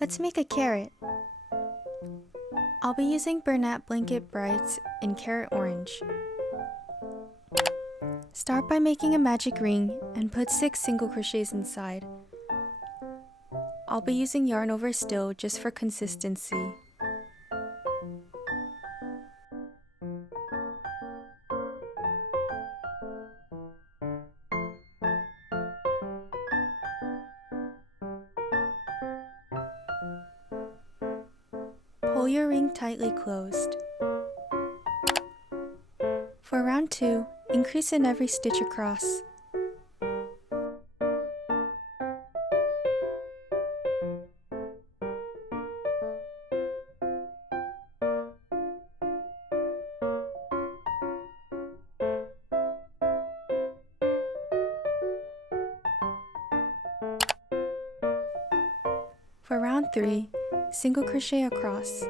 Let's make a carrot. I'll be using Bernat blanket brights in carrot orange. Start by making a magic ring and put 6 single crochets inside. I'll be using yarn over still just for consistency. Pull your ring tightly closed. For round 2, increase in every stitch across. For round 3, single crochet across.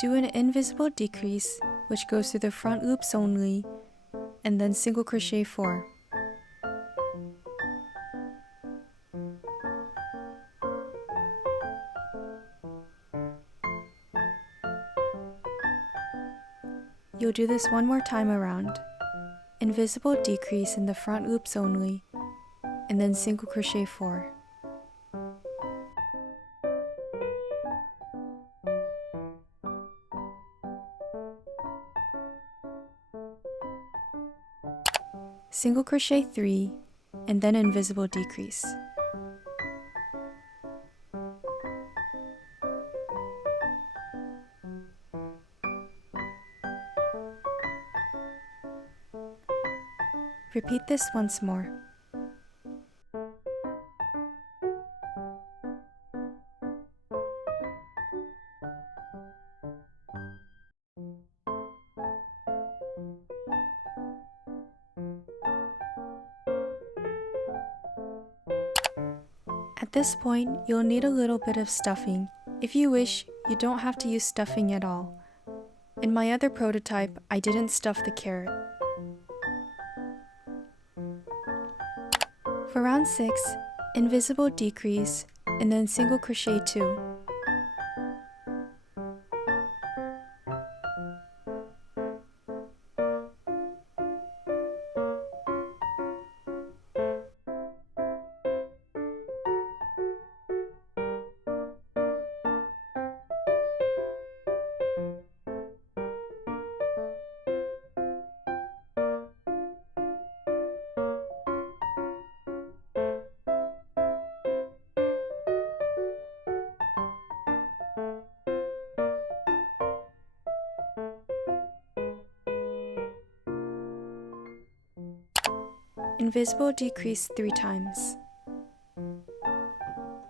Do an invisible decrease, which goes through the front loops only, and then single crochet 4. You'll do this one more time around. Invisible decrease in the front loops only, and then single crochet 4. Single crochet 3, and then invisible decrease. Repeat this once more. At this point, you'll need a little bit of stuffing. If you wish, you don't have to use stuffing at all. In my other prototype, I didn't stuff the carrot. For round 6, invisible decrease, and then single crochet 2. Invisible decrease 3 times.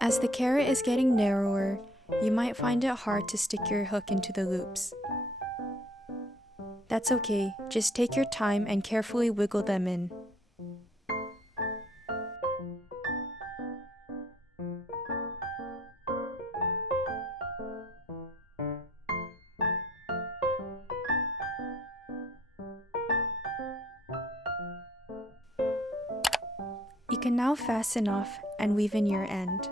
As the carrot is getting narrower, you might find it hard to stick your hook into the loops. That's okay, just take your time and carefully wiggle them in. You can now fasten off and weave in your end.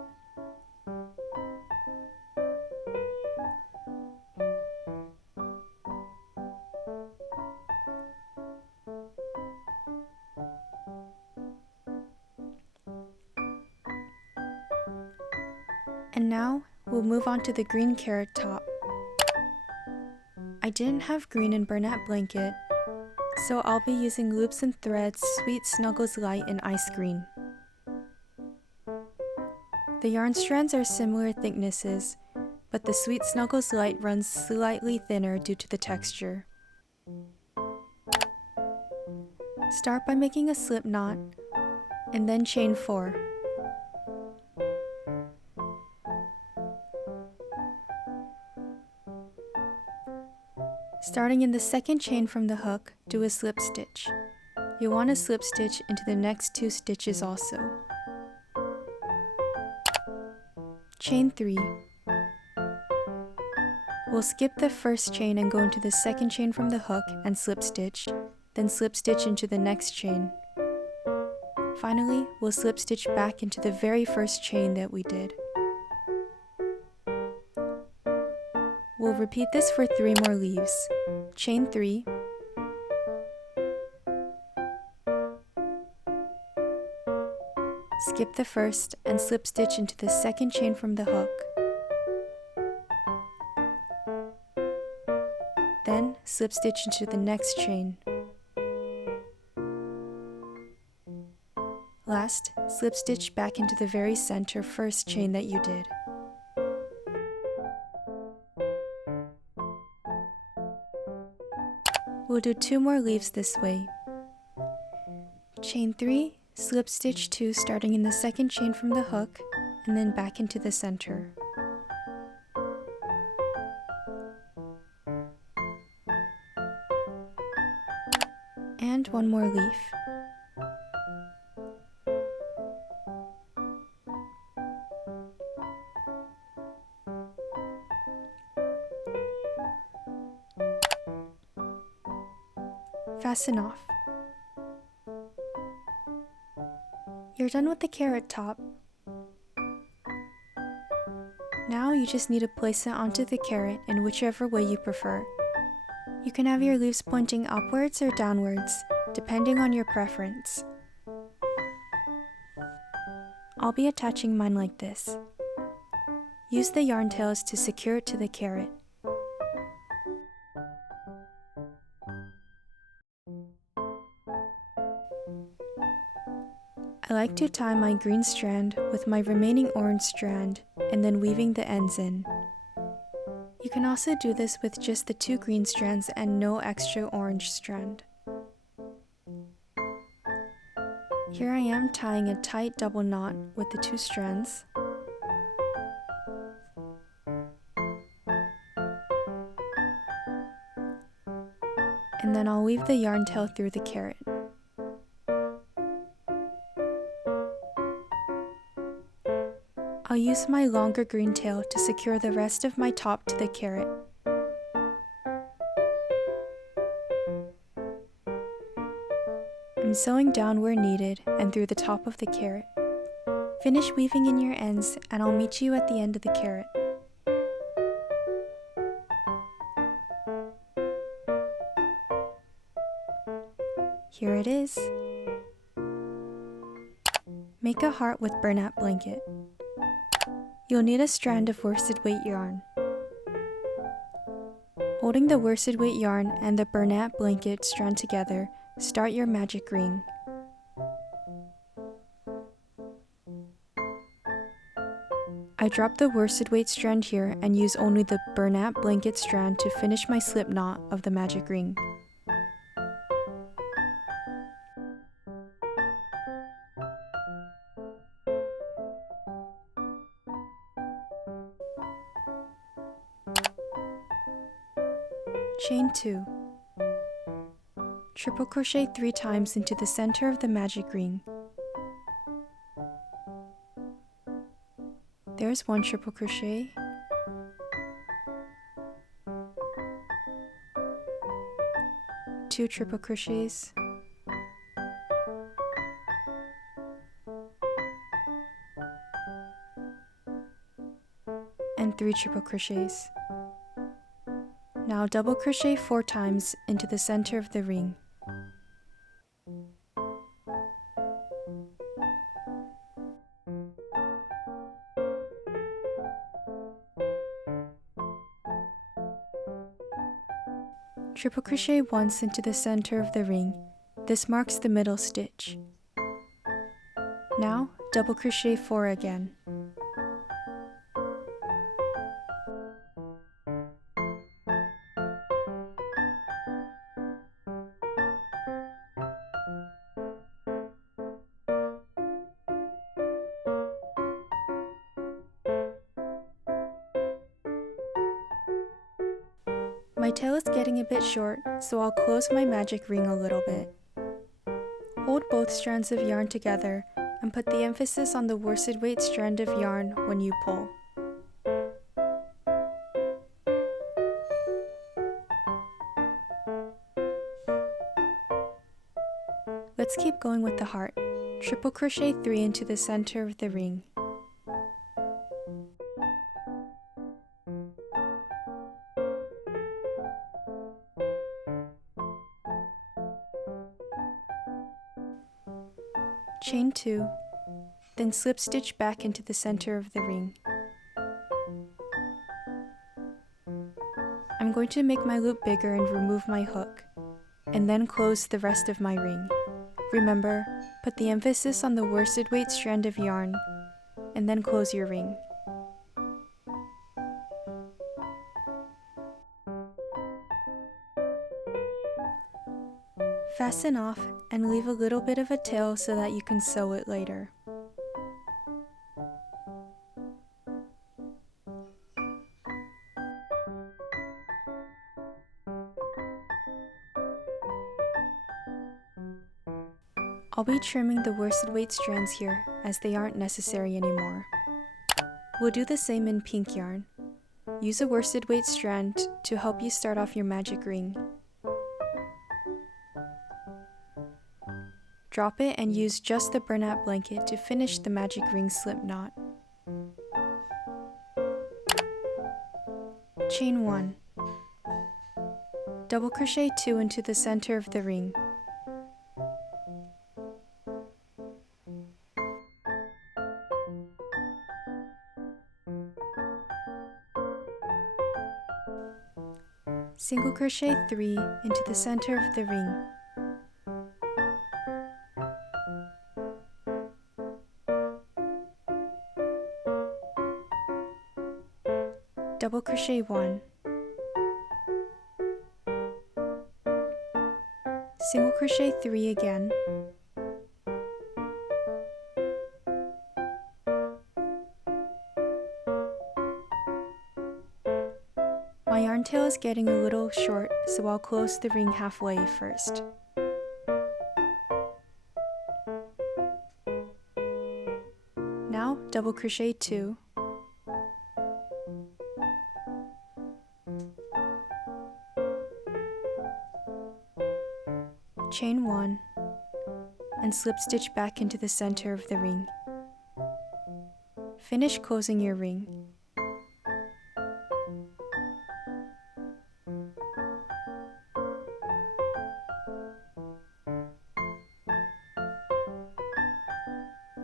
And now, we'll move on to the green carrot top. I didn't have green in Bernat blanket, so I'll be using Loops and Threads Sweet Snuggles Lite in Ice Green. The yarn strands are similar thicknesses, but the Sweet Snuggles Lite runs slightly thinner due to the texture. Start by making a slip knot, and then chain 4. Starting in the second chain from the hook, do a slip stitch. You'll want to slip stitch into the next 2 stitches also. Chain 3. We'll skip the first chain and go into the second chain from the hook and slip stitch, then slip stitch into the next chain. Finally, we'll slip stitch back into the very first chain that we did. We'll repeat this for 3 more leaves. Chain 3, skip the first and slip stitch into the second chain from the hook. Then slip stitch into the next chain. Last, slip stitch back into the very center first chain that you did. We'll do 2 more leaves this way. Chain 3, slip stitch 2 starting in the second chain from the hook, and then back into the center. And 1 more leaf. Fasten off. You're done with the carrot top. Now you just need to place it onto the carrot in whichever way you prefer. You can have your leaves pointing upwards or downwards, depending on your preference. I'll be attaching mine like this. Use the yarn tails to secure it to the carrot. I like to tie my green strand with my remaining orange strand and then weaving the ends in. You can also do this with just the 2 green strands and no extra orange strand. Here I am tying a tight double knot with the 2 strands. And then I'll weave the yarn tail through the carrot. I'll use my longer green tail to secure the rest of my top to the carrot. I'm sewing down where needed and through the top of the carrot. Finish weaving in your ends and I'll meet you at the end of the carrot. Here it is. Make a heart with Bernat blanket. You'll need a strand of worsted weight yarn. Holding the worsted weight yarn and the Bernat blanket strand together, start your magic ring. I drop the worsted weight strand here and use only the Bernat blanket strand to finish my slip knot of the magic ring. Chain 2. Triple crochet 3 times into the center of the magic ring. There's 1 triple crochet. Two triple crochets. And 3 triple crochets. Now double crochet 4 times into the center of the ring. Triple crochet once into the center of the ring. This marks the middle stitch. Now double crochet 4 again. My tail is getting a bit short, so I'll close my magic ring a little bit. Hold both strands of yarn together and put the emphasis on the worsted weight strand of yarn when you pull. Let's keep going with the heart. Triple crochet 3 into the center of the ring. Chain 2, then slip stitch back into the center of the ring. I'm going to make my loop bigger and remove my hook, and then close the rest of my ring. Remember, put the emphasis on the worsted weight strand of yarn, and then close your ring. Fasten off and leave a little bit of a tail so that you can sew it later. I'll be trimming the worsted weight strands here as they aren't necessary anymore. We'll do the same in pink yarn. Use a worsted weight strand to help you start off your magic ring. Drop it and use just the Bernat blanket to finish the magic ring slip knot. Chain 1. Double crochet 2 into the center of the ring. Single crochet 3 into the center of the ring. Double crochet 1. Single crochet 3 again. My yarn tail is getting a little short, so I'll close the ring halfway first. Now double crochet 2. Chain 1 and slip stitch back into the center of the ring. Finish closing your ring.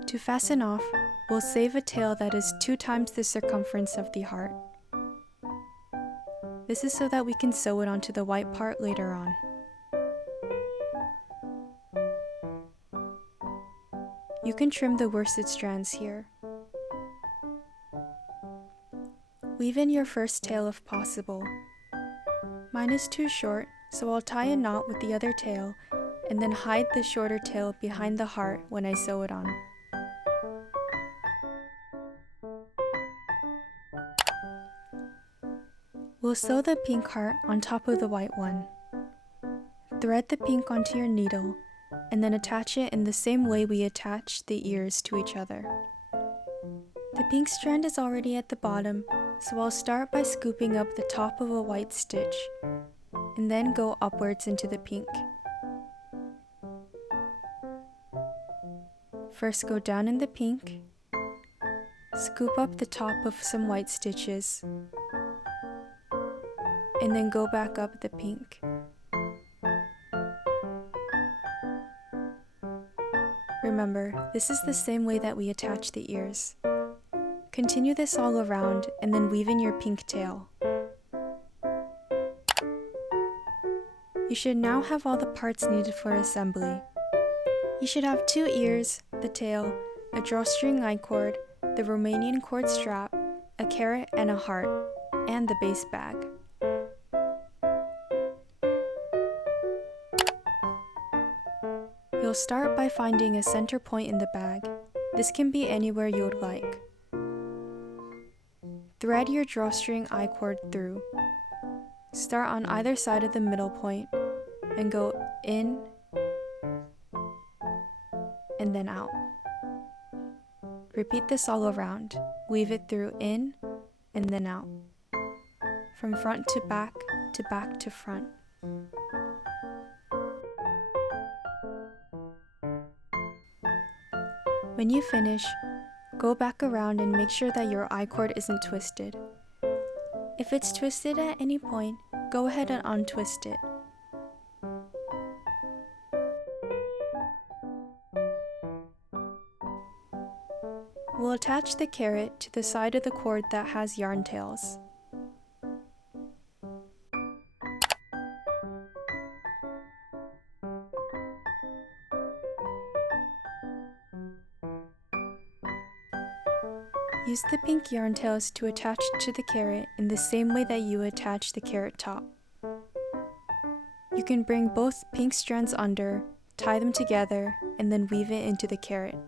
To fasten off, we'll save a tail that is 2 times the circumference of the heart. This is so that we can sew it onto the white part later on. You can trim the worsted strands here. Weave in your first tail if possible. Mine is too short, so I'll tie a knot with the other tail and then hide the shorter tail behind the heart when I sew it on. We'll sew the pink heart on top of the white one. Thread the pink onto your needle and then attach it in the same way we attach the ears to each other. The pink strand is already at the bottom, so I'll start by scooping up the top of a white stitch and then go upwards into the pink. First go down in the pink, scoop up the top of some white stitches, and then go back up the pink. Remember, this is the same way that we attach the ears. Continue this all around and then weave in your pink tail. You should now have all the parts needed for assembly. You should have 2 ears, the tail, a drawstring line cord, the Romanian cord strap, a carrot and a heart, and the base bag. You'll start by finding a center point in the bag. This can be anywhere you would like. Thread your drawstring I-cord through. Start on either side of the middle point and go in and then out. Repeat this all around. Weave it through in and then out. From front to back to front. When you finish, go back around and make sure that your I-cord isn't twisted. If it's twisted at any point, go ahead and untwist it. We'll attach the carrot to the side of the cord that has yarn tails. Use the pink yarn tails to attach to the carrot in the same way that you attach the carrot top. You can bring both pink strands under, tie them together, and then weave it into the carrot.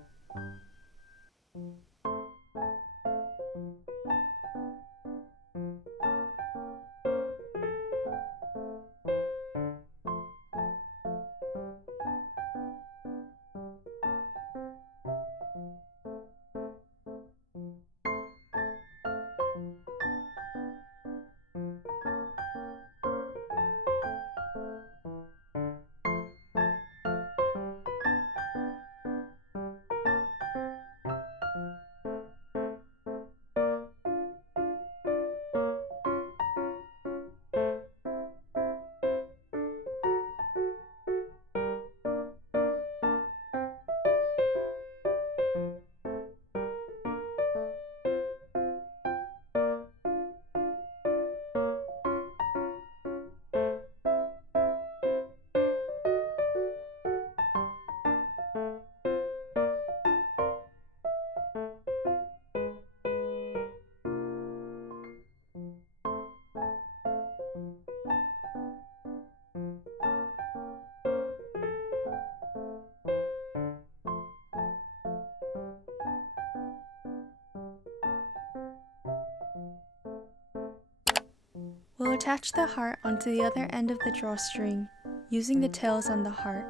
We'll attach the heart onto the other end of the drawstring, using the tails on the heart.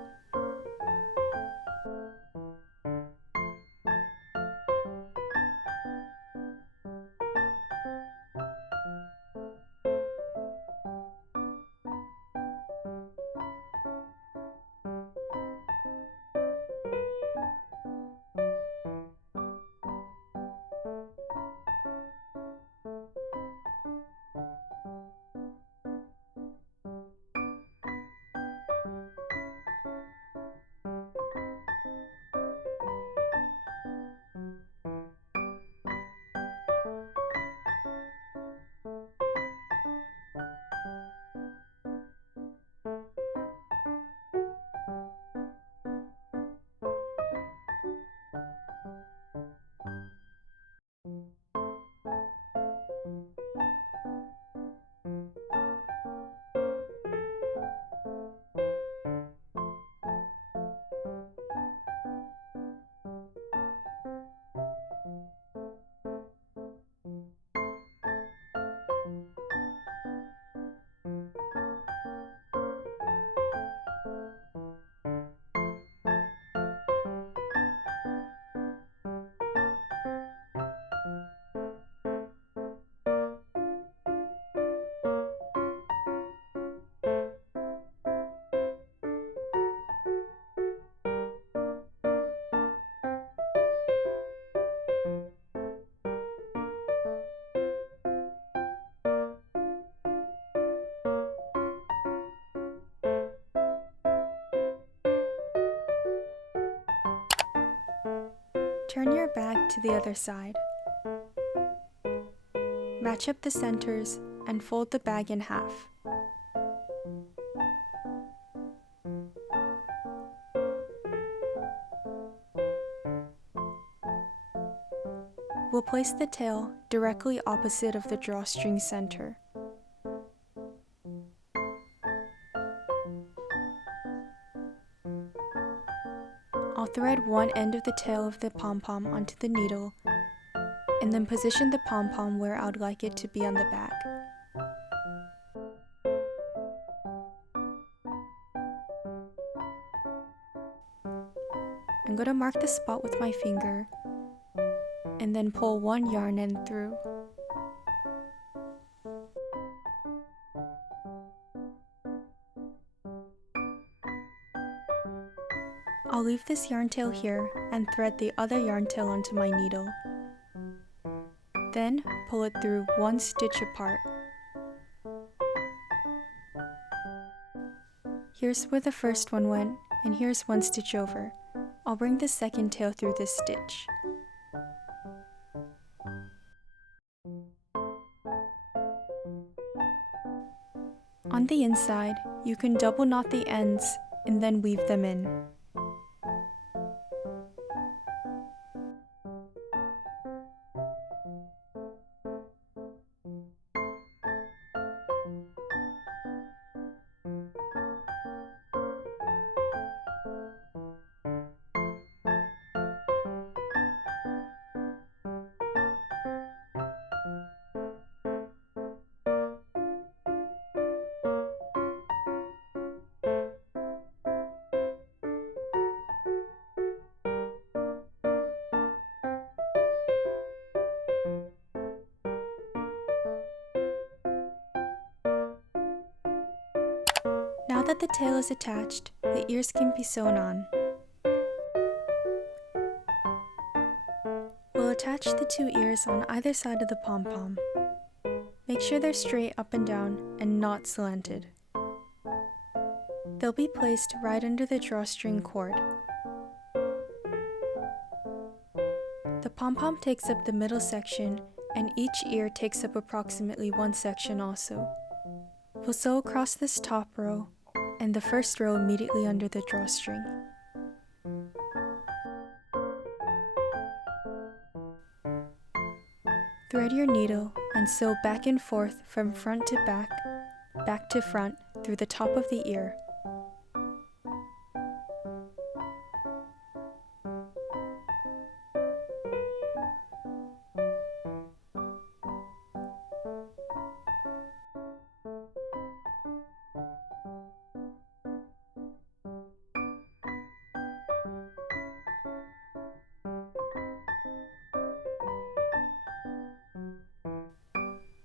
Turn your bag to the other side. Match up the centers and fold the bag in half. We'll place the tail directly opposite of the drawstring center. I'll thread one end of the tail of the pom-pom onto the needle, and then position the pom-pom where I would like it to be on the bag. I'm going to mark the spot with my finger, and then pull one yarn end through. I'll leave this yarn tail here and thread the other yarn tail onto my needle. Then pull it through one stitch apart. Here's where the first one went, and here's one stitch over. I'll bring the second tail through this stitch. On the inside, you can double knot the ends and then weave them in. Now that the tail is attached, the ears can be sewn on. We'll attach the two ears on either side of the pom-pom. Make sure they're straight up and down and not slanted. They'll be placed right under the drawstring cord. The pom-pom takes up the middle section, and each ear takes up approximately one section also. We'll sew across this top row and the first row immediately under the drawstring. Thread your needle and sew back and forth from front to back to front through the top of the ear.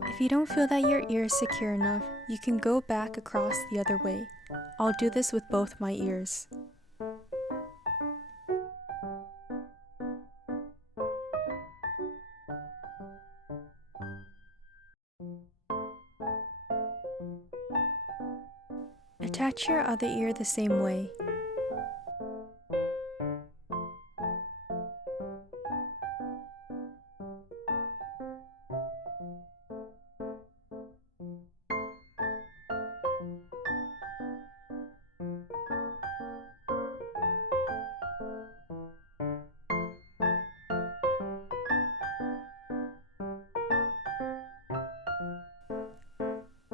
If you don't feel that your ear is secure enough, you can go back across the other way. I'll do this with both my ears. Attach your other ear the same way.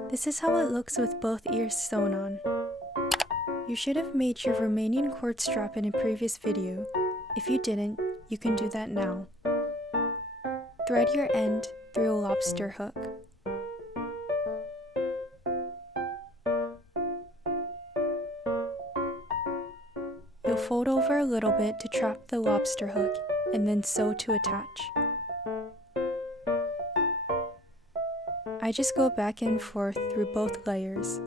This is how it looks with both ears sewn on. You should have made your Romanian cord strap in a previous video. If you didn't, you can do that now. Thread your end through a lobster hook. You'll fold over a little bit to trap the lobster hook and then sew to attach. I just go back and forth through both layers.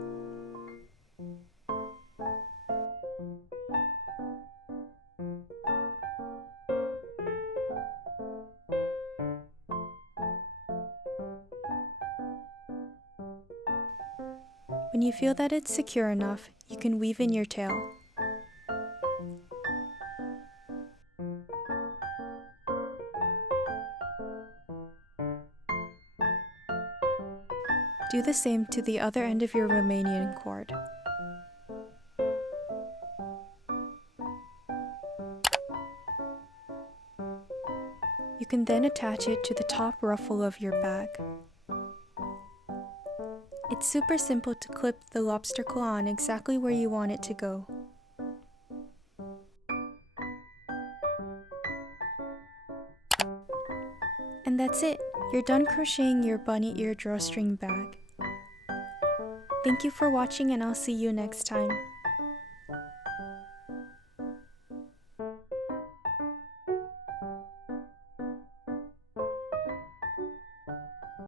When you feel that it's secure enough, you can weave in your tail. Do the same to the other end of your Romanian cord. You can then attach it to the top ruffle of your bag. It's super simple to clip the lobster claw on exactly where you want it to go. And that's it! You're done crocheting your bunny ear drawstring bag. Thank you for watching, and I'll see you next time.